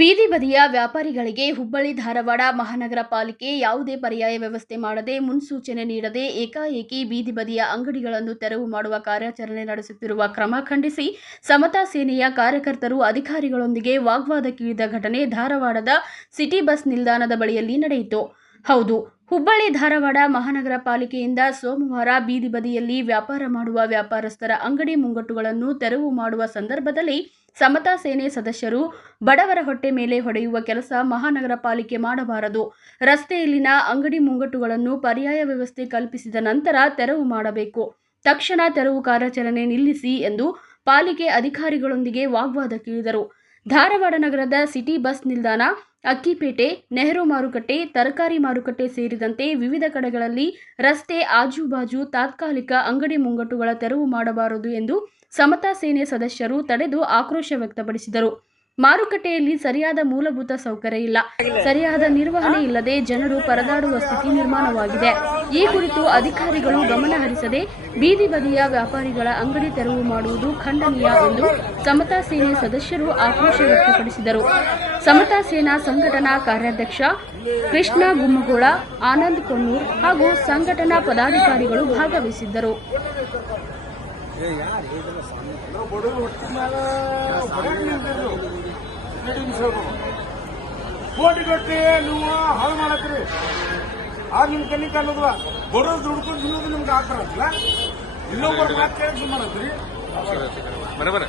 ಬೀದಿ ಬದಿಯ ವ್ಯಾಪಾರಿಗಳಿಗೆ ಹುಬ್ಬಳ್ಳಿ ಧಾರವಾಡ ಮಹಾನಗರ ಪಾಲಿಕೆ ಯಾವುದೇ ಪರ್ಯಾಯ ವ್ಯವಸ್ಥೆ ಮಾಡದೆ ಮುನ್ಸೂಚನೆ ನೀಡದೆ ಏಕಾಏಕಿ ಬೀದಿ ಬದಿಯ ಅಂಗಡಿಗಳನ್ನು ತೆರವು ಮಾಡುವ ಕಾರ್ಯಾಚರಣೆ ನಡೆಸುತ್ತಿರುವ ಕ್ರಮ ಖಂಡಿಸಿ ಸಮತಾ ಸೇನೆಯ ಕಾರ್ಯಕರ್ತರು ಅಧಿಕಾರಿಗಳೊಂದಿಗೆ ವಾಗ್ವಾದಕ್ಕಿಳಿದ ಘಟನೆ ಧಾರವಾಡದ ಸಿಟಿ ಬಸ್ ನಿಲ್ದಾಣದ ಬಳಿಯಲ್ಲಿ ನಡೆಯಿತು. ಹೌದು, ಹುಬ್ಬಳ್ಳಿ ಧಾರವಾಡ ಮಹಾನಗರ ಪಾಲಿಕೆಯಿಂದ ಸೋಮವಾರ ಬೀದಿ ಬದಿಯಲ್ಲಿ ವ್ಯಾಪಾರ ಮಾಡುವ ವ್ಯಾಪಾರಸ್ಥರ ಅಂಗಡಿ ಮುಂಗಟ್ಟುಗಳನ್ನು ತೆರವು ಮಾಡುವ ಸಂದರ್ಭದಲ್ಲಿ ಸಮತಾ ಸೇನೆ ಸದಸ್ಯರು ಬಡವರ ಹೊಟ್ಟೆ ಮೇಲೆ ಹೊಡೆಯುವ ಕೆಲಸ ಮಹಾನಗರ ಪಾಲಿಕೆ ಮಾಡಬಾರದು. ರಸ್ತೆಯಲ್ಲಿನ ಅಂಗಡಿ ಮುಂಗಟ್ಟುಗಳನ್ನು ಪರ್ಯಾಯ ವ್ಯವಸ್ಥೆ ಕಲ್ಪಿಸಿದ ನಂತರ ತೆರವು ಮಾಡಬೇಕು. ತಕ್ಷಣ ತೆರವು ಕಾರ್ಯಾಚರಣೆ ನಿಲ್ಲಿಸಿ ಎಂದು ಪಾಲಿಕೆ ಅಧಿಕಾರಿಗಳೊಂದಿಗೆ ವಾಗ್ವಾದಕ್ಕಿಳಿದರು. ಧಾರವಾಡ ನಗರದ ಸಿಟಿ ಬಸ್ ನಿಲ್ದಾಣ, ಅಕ್ಕಿಪೇಟೆ, ನೆಹರು ಮಾರುಕಟ್ಟೆ, ತರಕಾರಿ ಮಾರುಕಟ್ಟೆ ಸೇರಿದಂತೆ ವಿವಿಧ ಕಡೆಗಳಲ್ಲಿ ರಸ್ತೆ ಆಜುಬಾಜು ತಾತ್ಕಾಲಿಕ ಅಂಗಡಿ ಮುಂಗಟ್ಟುಗಳ ತೆರವು ಮಾಡಬಾರದು ಎಂದು ಸಮತಾ ಸೇನೆ ಸದಸ್ಯರು ತಡೆದು ಆಕ್ರೋಶ ವ್ಯಕ್ತಪಡಿಸಿದರು. ಮಾರುಕಟ್ಟೆಯಲ್ಲಿ ಸರಿಯಾದ ಮೂಲಭೂತ ಸೌಕರ್ಯ ಇಲ್ಲ, ಸರಿಯಾದ ನಿರ್ವಹಣೆ ಇಲ್ಲದೆ ಜನರು ಪರದಾಡುವ ಸ್ಥಿತಿ ನಿರ್ಮಾಣವಾಗಿದೆ. ಈ ಕುರಿತು ಅಧಿಕಾರಿಗಳು ಗಮನ ಹರಿಸದೆ ಬೀದಿ ಬದಿಯ ವ್ಯಾಪಾರಿಗಳ ಅಂಗಡಿ ತೆರವು ಮಾಡುವುದು ಖಂಡನೀಯ ಎಂದು ಸಮತಾ ಸೇನೆ ಸದಸ್ಯರು ಆಕ್ರೋಶ ವ್ಯಕ್ತಪಡಿಸಿದರು. ಸಮತಾ ಸೇನಾ ಸಂಘಟನಾ ಕಾರ್ಯಾಧ್ಯಕ್ಷ ಕೃಷ್ಣ ಗುಮ್ಮಗೋಳ, ಆನಂದ್ ಕೊಣ್ಣೂರ್ ಹಾಗೂ ಸಂಘಟನಾ ಪದಾಧಿಕಾರಿಗಳು ಭಾಗವಹಿಸಿದ್ದರು. ಕೋಟಿ ಕಟ್ಟಿ ನೀವು ಹಾಳು ಮಾಡತ್ರಿ. ಆಗ ನಿಮ್ ಕಣ್ಣಿ ಕಾಣೋದಿಲ್ಲ, ಬಡೋದು ದುಡ್ಕೊಂಡು ತಿನ್ನೋದು ನಿಮ್ಗೆ ಆಗ್ತಾರಲ್ಲ. ಇನ್ನೊಬ್ಬರು ಮಾತು ಕೇಳಿ ಸುಮ್ಮನತ್ರಿ. ಬರಬರ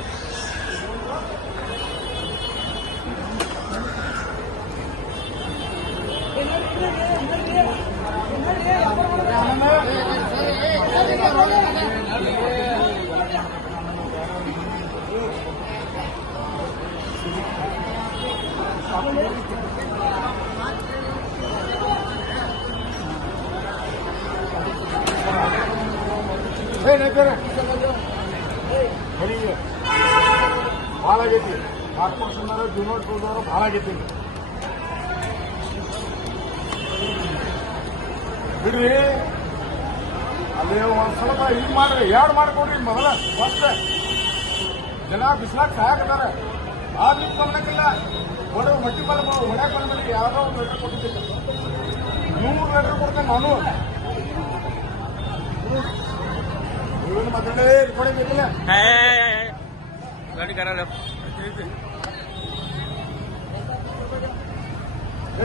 ಭಾಳ ಆಗೈತಿ. ಕಾರ್ಪೊರೇಷನ್ ಜೂನೋಟ್ ಭಾಳ ಆಗೈತಿ. ಬಿಡ್ರಿ, ಅಲ್ಲೇ ಒಂದ್ ಸ್ವಲ್ಪ ಇದು ಮಾಡ್ರಿ, ಎರಡು ಮಾಡ್ಕೊಡ್ರಿ. ಮೊದಲ ಫಸ್ಟ್ ಜನ ಬಿಸ್ಲಾಗ ಸಾಯಕತ್ತಾರ. ಆದ್ರೂ ಗಮನಕ್ಕಿಲ್ಲ. ಹೊಡೆ ಮಟ್ಟಿ ಬಲ್ಲ ಹೊಡ್ಯಾಕ್ ಬಂದ್ಬಿಟ್ಟು ಯಾವ್ದೋ ಒಂದು ಲೆಟರ್ ಕೊಟ್ಟಿದ್ದೆ. 100 ಲೆಟರ್ ಕೊಡ್ತೇನೆ ನಾನು. ಇವನು ಮಾತಾಡೇ ರೆಕಾರ್ಡಿಂಗ್ ಐತಿಲ್ಲ.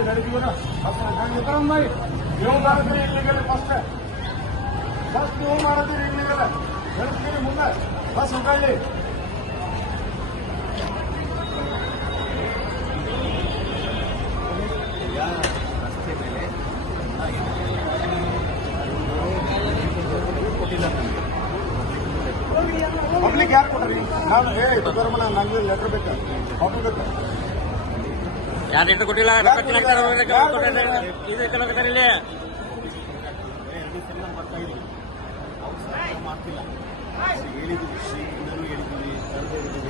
ನಡೀತೀವನ ನೀವು ಮಾಡಿದ್ರಿ ಇಲ್ಲಿಗಲ್ಲ. ಫಸ್ಟ್ ನೀವು ಮಾಡಿದ್ರಿ ಇಲ್ಲಿಗಲ್ಲ. ಹೇಳ್ತೀರಿ ಮುಂದೆ ಬಸ್ ಹೊಂಟಳ್ಳಿ. ಪಬ್ಲಿಕ್ ಯಾರು ಕೊಡ್ರಿ? ನಾನು ನಂಗೆ ಲೆಟರ್ ಬೇಕಾ? ಕಾಪಿ ಬೇಕಾ? ಯಾರು ಲೆಟರ್ ಕೊಟ್ಟಿಲ್ಲ.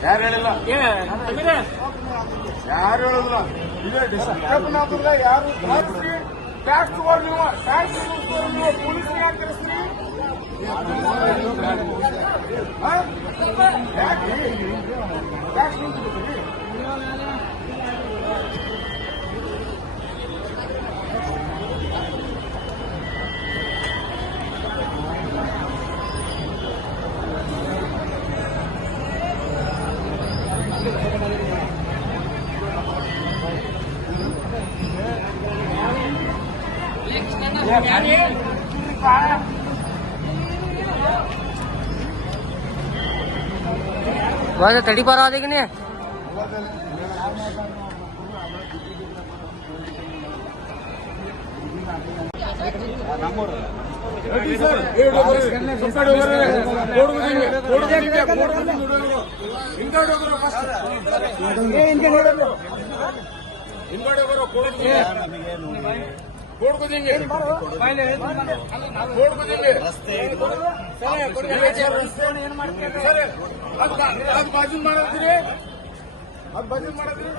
ಯಾರು ಹೇಳಿಲ್ಲ, ಯಾರು ಹೇಳುದಿಲ್ಲ. ಇದೇ ಡಿಸ್ಟರ್ಬ್ ಆಗ್ತದ. ಯಾರು ಟ್ಯಾಕ್ಸ್ ತಗೊಂಡು ನೀವು ಟ್ಯಾಕ್ಸ್ ನೀವು ಪೊಲೀಸ್ ಯಾಕೆ ಕಳಿಸ್ತೀರಿ? ಟ್ಯಾಕ್ಸ್ वैसे 30 पर आ देगी नहीं। कोड को देंगे पहले कोड को देंगे सर आज बाजू ಮಾಡಿದ್ರಿ ಅದು ಬಾಜು ಮಾಡಿದ್ರಿ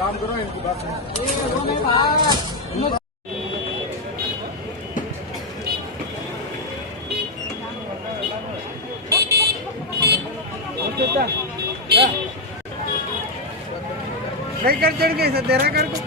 काम करो इनकी बात कई कर चढ़ गई सर तेरा कर को